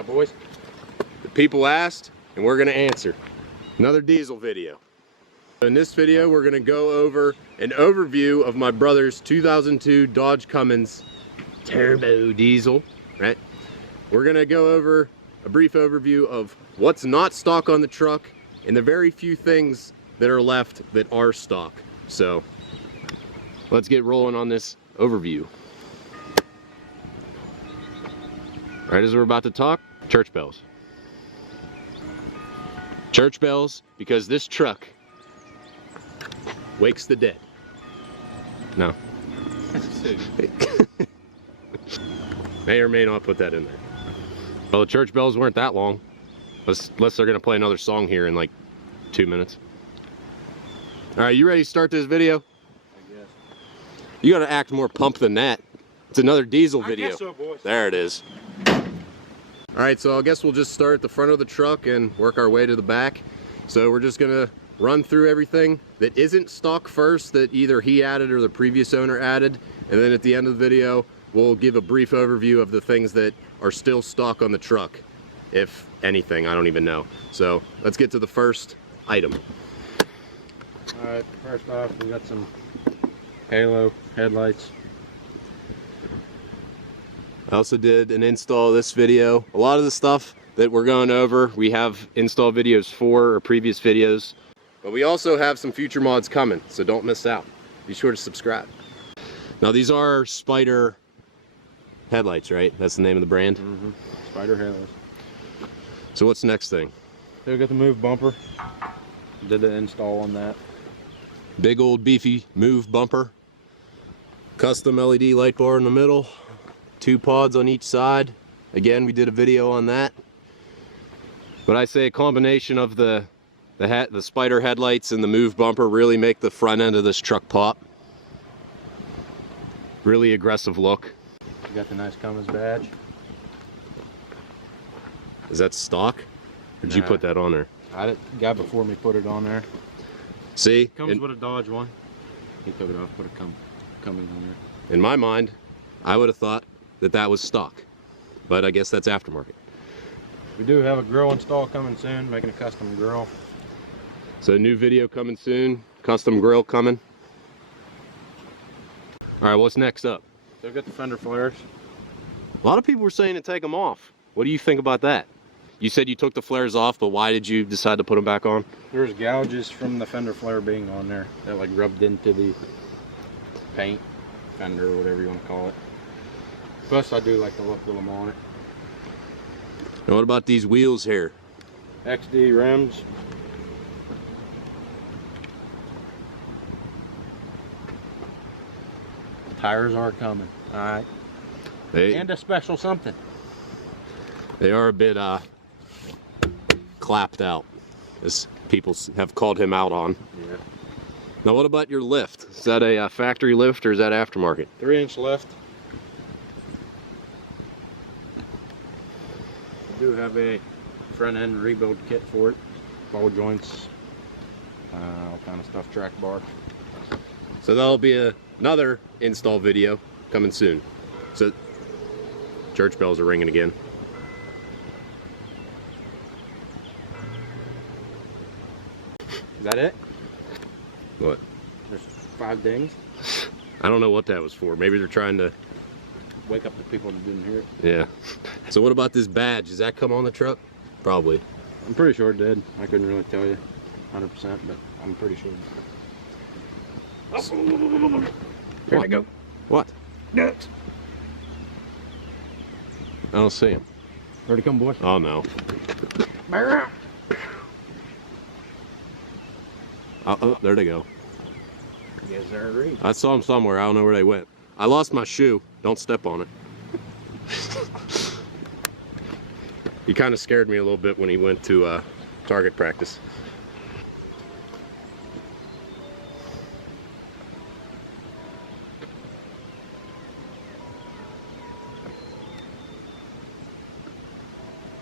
What's up, boys? The people asked, and we're gonna answer. Another diesel video. In this video, we're gonna go over an overview of my brother's 2002 Dodge Cummins Turbo Diesel, right? We're gonna go over a brief overview of what's not stock on the truck and the very few things that are left that are stock. So let's get rolling on this overview. Right as we're about to talk, church bells. Church bells, because this truck wakes the dead. No. May or may not put that in there. Well, the church bells weren't that long. Unless they're gonna play another song here in like 2 minutes. All right, you ready to start this video? I guess. You gotta act more pumped than that. It's another diesel video. I guess so, boys. There it is. All right, so I guess we'll just start at the front of the truck and work our way to the back. So we're just gonna run through everything that isn't stock first, that either he added or the previous owner added. And then at the end of the video, we'll give a brief overview of the things that are still stock on the truck. If anything, I don't even know. So let's get to the first item. All right, first off, we got some halo headlights. I also did an install of this video. A lot of the stuff that we're going over, we have install videos for or previous videos. But we also have some future mods coming, so don't miss out. Be sure to subscribe. Now these are Spider headlights, right? That's the name of the brand? Mm-hmm. Spider headlights. So what's the next thing? So we got the move bumper. Did the install on that. Big old beefy move bumper. Custom LED light bar in the middle. 2 pods on each side. Again, we did a video on that. But I say a combination of the Spider headlights and the move bumper really make the front end of this truck pop. Really aggressive look. You got the nice Cummins badge. Is that stock? Or did you put that on there? The guy before me put it on there. See? Comes with a Dodge one. He took it off, put a Cummins on there. In my mind, I would have thought that that was stock. But I guess that's aftermarket. We do have a grill install coming soon, making a custom grill. So new video coming soon, custom grill coming. All right, what's next up? So we got the fender flares. A lot of people were saying to take them off. What do you think about that? You said you took the flares off, but why did you decide to put them back on? There's gouges from the fender flare being on there that like rubbed into the paint, fender, or whatever you want to call it. Plus I do like the look of them on it. And what about these wheels here? XD rims. Tires are coming. Alright. And a special something. They are a bit clapped out, as people have called him out on. Yeah. Now what about your lift? Is that a factory lift or is that aftermarket? 3-inch lift. I do have a front end rebuild kit for it. Ball joints, all kind of stuff, track bar. So that'll be another install video coming soon. So church bells are ringing again. Is that it? What? There's 5 dings. I don't know what that was for. Maybe they're trying to Wake up the people that didn't hear it. Yeah. So what about this badge? Does that come on the truck? Probably. I'm pretty sure it did. I couldn't really tell you 100%, but I'm pretty sure. Here we go. What? Nuts. I don't see him. Ready to come, boys? Oh no. Oh, there they go. Yes, sir. I saw them somewhere. I don't know where they went. I lost my shoe. Don't step on it. He kind of scared me a little bit when he went to target practice.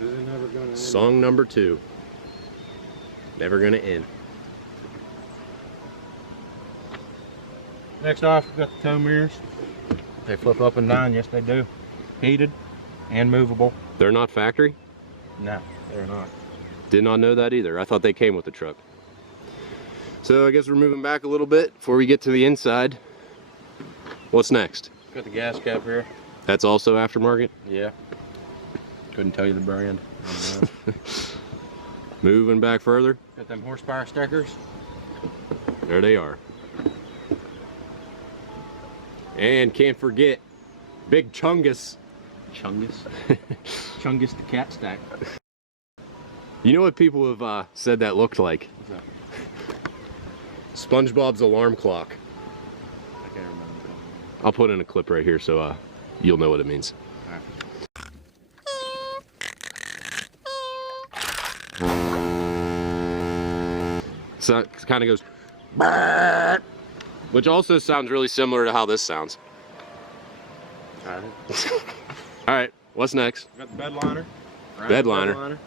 Is it never gonna end? Song number 2. Never gonna end. Next off, we've got the tow mirrors. They flip up and down. Yes, they do. Heated and movable. They're not factory? No, they're not. Did not know that either. I thought they came with the truck. So I guess we're moving back a little bit before we get to the inside. What's next? Got the gas cap here. That's also aftermarket? Yeah. Couldn't tell you the brand. Moving back further. Got them horsepower stickers. There they are. And can't forget Big Chungus. Chungus? Chungus the cat stack. You know what people have said that looked like? What's that? SpongeBob's alarm clock. I can't remember. I'll put in a clip right here so you'll know what it means. So it kind of goes, which also sounds really similar to how this sounds. Alright. All right, what's next? Got the bed liner. Bed liner.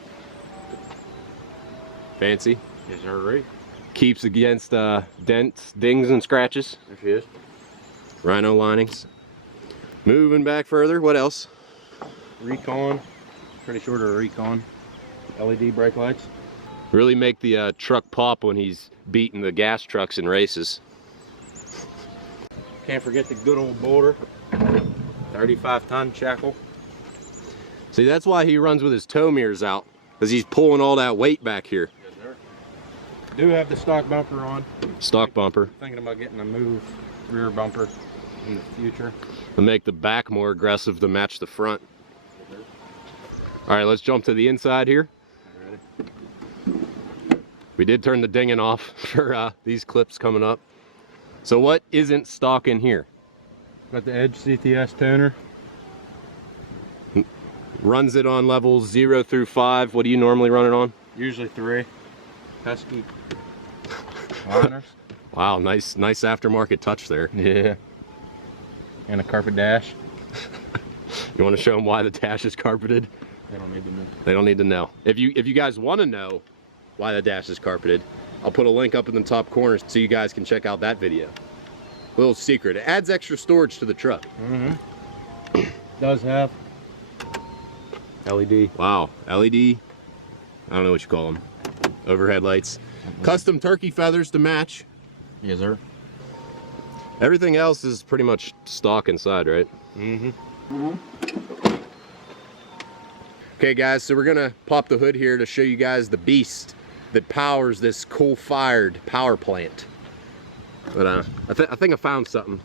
Fancy. Yes, sir. Right. Keeps against dents, dings, and scratches. There she is. Rhino linings. Moving back further, what else? Recon. Pretty sure they're Recon. LED brake lights. Really make the truck pop when he's beating the gas trucks in races. Can't forget the good old boulder. 35-ton shackle. See, that's why he runs with his tow mirrors out, because he's pulling all that weight back here. Yes, sir. Do have the stock bumper on. Stock bumper. Thinking about getting a move rear bumper in the future. To make the back more aggressive to match the front. Yes, all right, let's jump to the inside here. ready? We did turn the dinging off for these clips coming up. So what isn't stock in here? Got the Edge CTS toner. Runs it on levels 0 through 5. What do you normally run it on? Usually 3. Pesky liners. Wow, nice aftermarket touch there. Yeah. And a carpet dash. You want to show them why the dash is carpeted? They don't need to know. They don't need to know. If you guys want to know why the dash is carpeted, I'll put a link up in the top corner so you guys can check out that video. Little secret. It adds extra storage to the truck. Mm-hmm. Does have LED. Wow, LED. I don't know what you call them. Overhead lights. Custom turkey feathers to match. Yes, sir. Everything else is pretty much stock inside, right? Mm-hmm. Okay, guys, so we're gonna pop the hood here to show you guys the beast that powers this coal-fired power plant. But I think I found something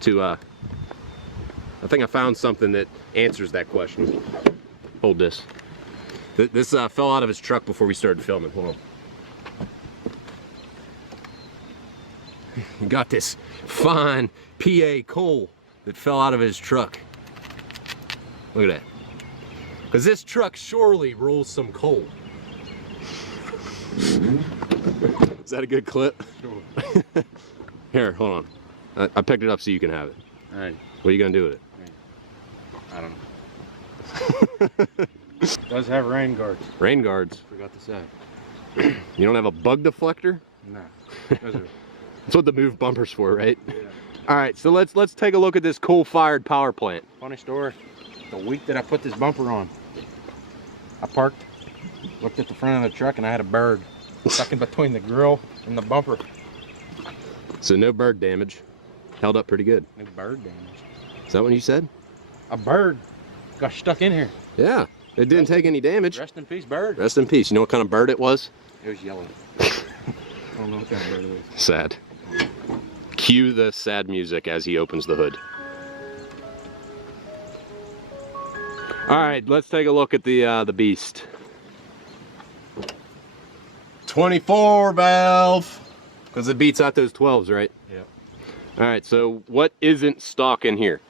to. I think I found something that answers that question. Hold this. This fell out of his truck before we started filming. Hold on. He got this fine PA coal that fell out of his truck. Look at that. Because this truck surely rolls some coal. Is that a good clip? Sure. Here, hold on. I picked it up so you can have it. All right. What are you gonna do with it? I don't know. Does have rain guards. Rain guards. Forgot to say. You don't have a bug deflector? No. Those are, That's what the move bumper's for, right? yeah. All right, so let's take a look at this coal-fired power plant. Funny story. The week that I put this bumper on, I parked, looked at the front of the truck, and I had a bird stuck in between the grill and the bumper. So no bird damage. Held up pretty good. No bird damage. Is that what you said? A bird got stuck in here. Yeah, it didn't take any damage. Rest in peace, bird. Rest in peace. You know what kind of bird it was? It was yellow. I don't know what kind of bird it was. Sad. Cue the sad music as he opens the hood. All right, let's take a look at the beast. 24 valve, because it beats out those 12s, right? Yeah. All right, so what isn't stock in here?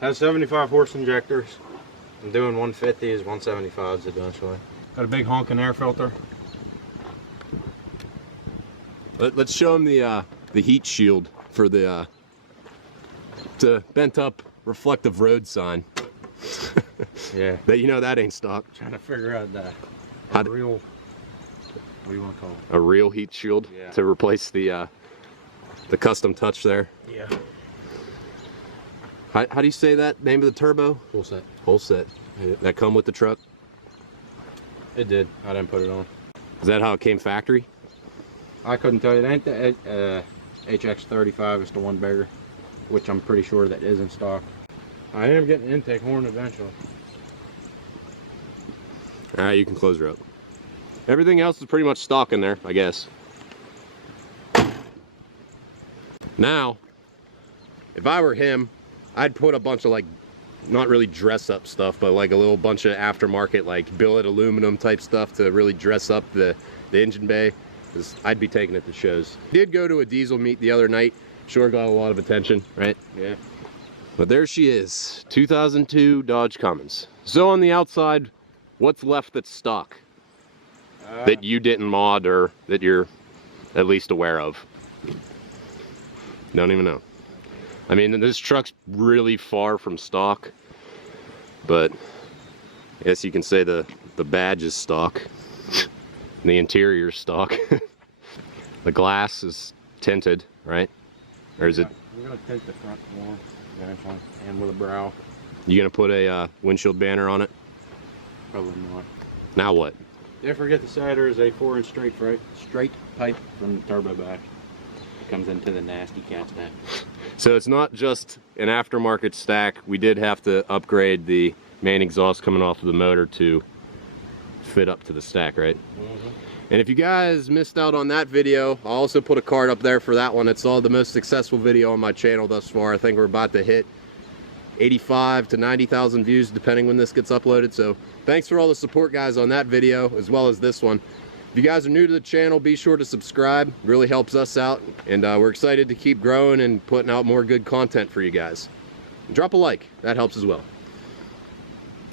Has 75 horse injectors. I'm doing 150s, 175s eventually. Got a big honking air filter. Let's show him the heat shield for the bent up reflective road sign. Yeah. That, you know, that ain't stock. Trying to figure out the real, what do you want to call it? A real heat shield, yeah, to replace the custom touch there. Yeah. How do you say that name of the turbo? Full set. Whole set. Yeah. That come with the truck? It did. I didn't put it on. Is that how it came factory? I couldn't tell you. It ain't the HX35. It's the one bigger, which I'm pretty sure that is in stock. I am getting an intake horn eventually. All right, you can close her up. Everything else is pretty much stock in there, I guess. Now, if I were him, I'd put a bunch of like, not really dress up stuff, but like a little bunch of aftermarket, like billet aluminum type stuff to really dress up the engine bay, because I'd be taking it to shows. Did go to a diesel meet the other night. Sure got a lot of attention, right? Yeah. But there she is, 2002 Dodge Cummins. So on the outside, what's left that's stock? That you didn't mod or that you're at least aware of? Don't even know. I mean, this truck's really far from stock, but I guess you can say the badge is stock. The interior is stock. The glass is tinted, right? Or is it? We're gonna tint the front more eventually, and with a brow. You gonna put a windshield banner on it? Probably not. Now what? Don't forget the cider is a 4-inch straight pipe from the turbo back. It comes into the nasty cat stack. So it's not just an aftermarket stack. We did have to upgrade the main exhaust coming off of the motor to fit up to the stack, right? Mm-hmm. And if you guys missed out on that video, I'll also put a card up there for that one. It's all the most successful video on my channel thus far. I think we're about to hit 85 to 90,000 views depending when this gets uploaded. So thanks for all the support, guys, on that video as well as this one. If you guys are new to the channel, be sure to subscribe. It really helps us out, and we're excited to keep growing and putting out more good content for you guys. And drop a like, that helps as well.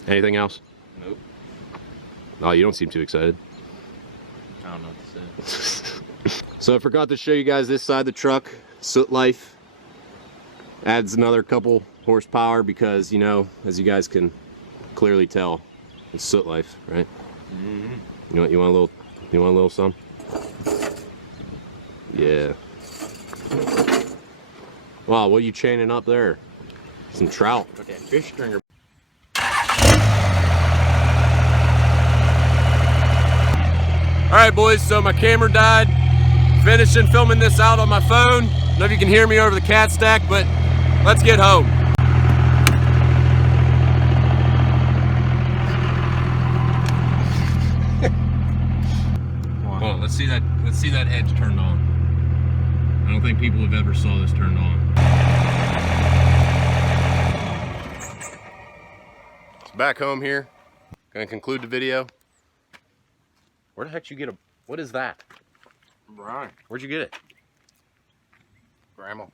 Anything else? Nope. Oh, you don't seem too excited. I don't know what to say. So I forgot to show you guys this side of the truck. Soot Life adds another couple horsepower because, you know, as you guys can clearly tell, it's Soot Life, right? Mm-hmm. You want a little some? Yeah. Wow, what are you chaining up there? Some trout. Got that fish stringer. All right, boys, so my camera died. Finishing filming this out on my phone. I don't know if you can hear me over the cat stack, but let's get home. Hold on, let's see that edge turned on. I don't think people have ever saw this turned on. So back home here. Gonna conclude the video. Where the heck did you get what is that? Right. Where'd you get it? Grandma.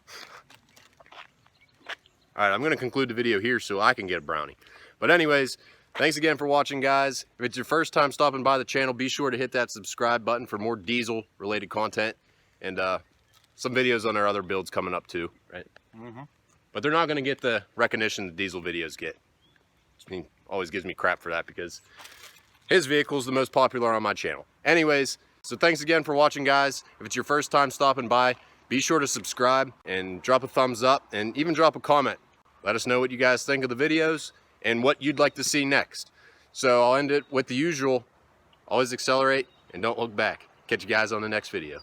Alright, I'm gonna conclude the video here so I can get a brownie. But anyways, thanks again for watching, guys. If it's your first time stopping by the channel, be sure to hit that subscribe button for more diesel related content and some videos on our other builds coming up too, right? Mm-hmm. But they're not gonna get the recognition the diesel videos get. Which always gives me crap for that because his vehicle is the most popular on my channel. Anyways, so thanks again for watching, guys. If it's your first time stopping by, be sure to subscribe and drop a thumbs up and even drop a comment. Let us know what you guys think of the videos and what you'd like to see next. So I'll end it with the usual, always accelerate and don't look back. Catch you guys on the next video.